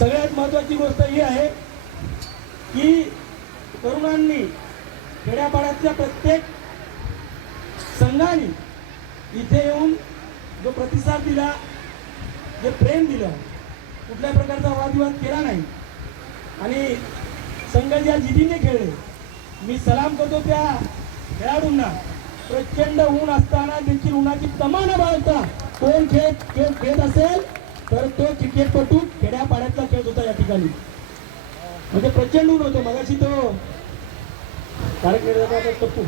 सगळ्यात महत्वाची गोष्ट ही आहे की तरुणांनी खेड्यापाड्यातल्या प्रत्येक संघाने इथे येऊन जो प्रतिसाद दिला जे प्रेम दिलं कुठल्या प्रकारचा वादविवाद केला नाही. आणि संघ ज्या जिदीने खेळले मी सलाम करतो त्या खेळाडूंना. प्रचंड ऊन असताना देखील उन्हाची तमा न बाळगता कोण खेळ खेळ खेळत असेल? तर तो क्रिकेटपटू खेड्यापाड्यातला खेळत होता या ठिकाणी. म्हणजे प्रचंड ऊन होतो मगाशी तो तारक टप्पू.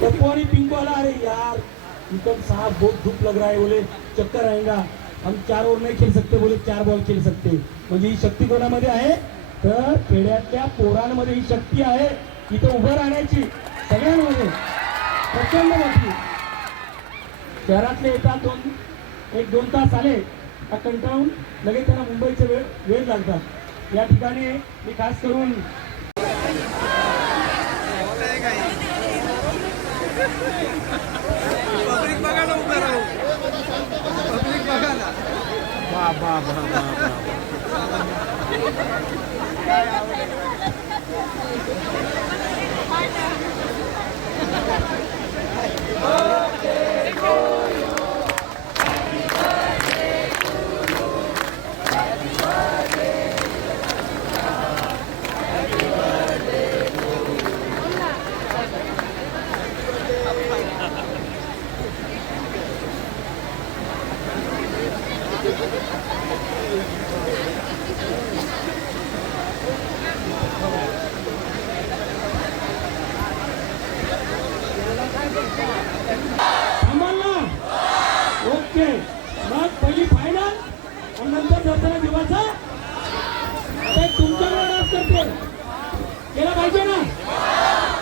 टप्पू आणि पिंकू आला. अरे यार एकदम सहा बहुत धूप लग रहा है बोले. चक्कर आएगा. हम चार ओव्हर नाही खेळ सकते बोले चार बॉल खेळ सकते. म्हणजे ही शक्ती कोणामध्ये आहे? तर खेड्यातल्या पोरांमध्ये ही शक्ती आहे. इथं उभं राहण्याची सगळ्यांमध्ये प्रचंड मोठी. शहरातले येतात दोन एक दोन तास आले का कंटाळून लगेच त्यांना मुंबईचे वेळ वेळ लागतात. या ठिकाणी मी खास करून पब्लिक ओके. मग पहिली फायनल आणि नंतर दसरा दिवस आता एक तुमच्याकडे डान्स करते. केला पाहिजे ना?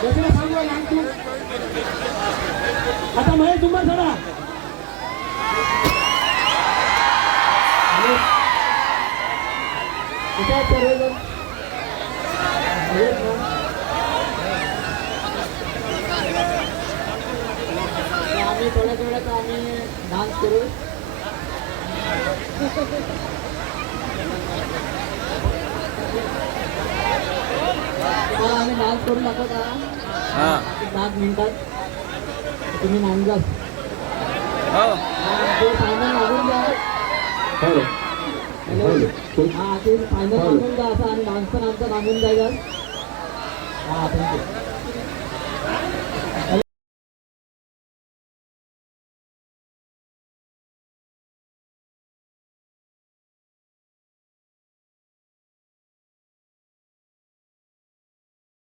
दसरा सांगू लहान तू आता महेश आम्ही थोड्या थोड्याच आम्ही डान्स करू. आम्ही डान्स करून दाखवता हा? पाच मिनिटात तुम्ही मानजा हो. ते फायनल मागून द्या. हॅलो. हा ते फायनल मागून जा असा आणि डान्स पण आमचा मागून जायला हा थँक्यू